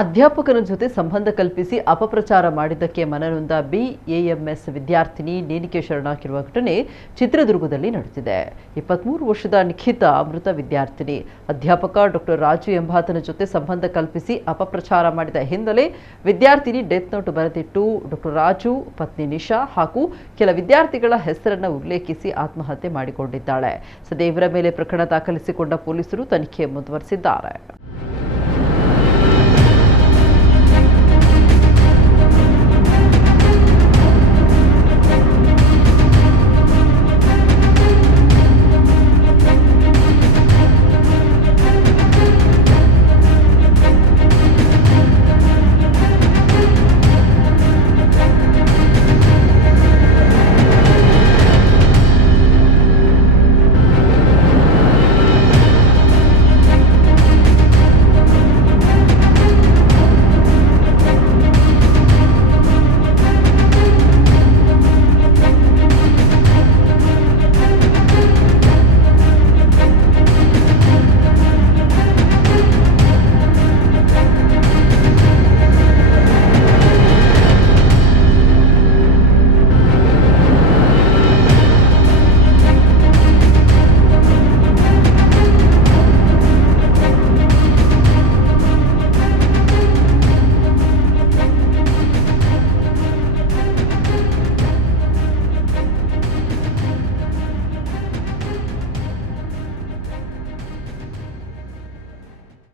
ಅಧ್ಯಾಪಕನ ಜೊತೆ ಸಂಬಂಧ ಕಲ್ಪಿಸಿ ಅಪಪ್ರಚಾರ ಮಾಡಿದ್ದಕ್ಕೆ ಮನನೊಂದ ಬಿಎಎಂಎಸ್ ವಿದ್ಯಾರ್ಥಿನಿ ನೇಣಿಗೆ ಶರಣಾಗಿರುವ ಘಟನೆ ಚಿತ್ರದುರ್ಗದಲ್ಲಿ ನಡೆದಿದೆ. 23 ವರ್ಷದ ನಿಖಿತಾ ಮೃತ ವಿದ್ಯಾರ್ಥಿನಿ. ಅಧ್ಯಾಪಕ ಡಾಕ್ಟರ್ ರಾಜು ಎಂಬಾತನ ಜೊತೆ ಸಂಬಂಧ ಕಲ್ಪಿಸಿ ಅಪಪ್ರಚಾರ ಮಾಡಿದ ಹಿನ್ನೆಲೆ ವಿದ್ಯಾರ್ಥಿನಿ ಡೆತ್ ನೋಟ್ ಬರೆದಿಟ್ಟು ಡಾಕ್ಟರ್ ರಾಜು, ಪತ್ನಿ ನಿಶಾ ಹಾಗೂ ಕೆಲ ವಿದ್ಯಾರ್ಥಿಗಳ ಹೆಸರನ್ನು ಉಲ್ಲೇಖಿಸಿ ಆತ್ಮಹತ್ಯೆ ಮಾಡಿಕೊಂಡಿದ್ದಾಳೆ. ಸದ್ಯ ಇವರ ಮೇಲೆ ಪ್ರಕರಣ ದಾಖಲಿಸಿಕೊಂಡ ಪೊಲೀಸರು ತನಿಖೆ ಮುಂದುವರೆಸಿದ್ದಾರೆ.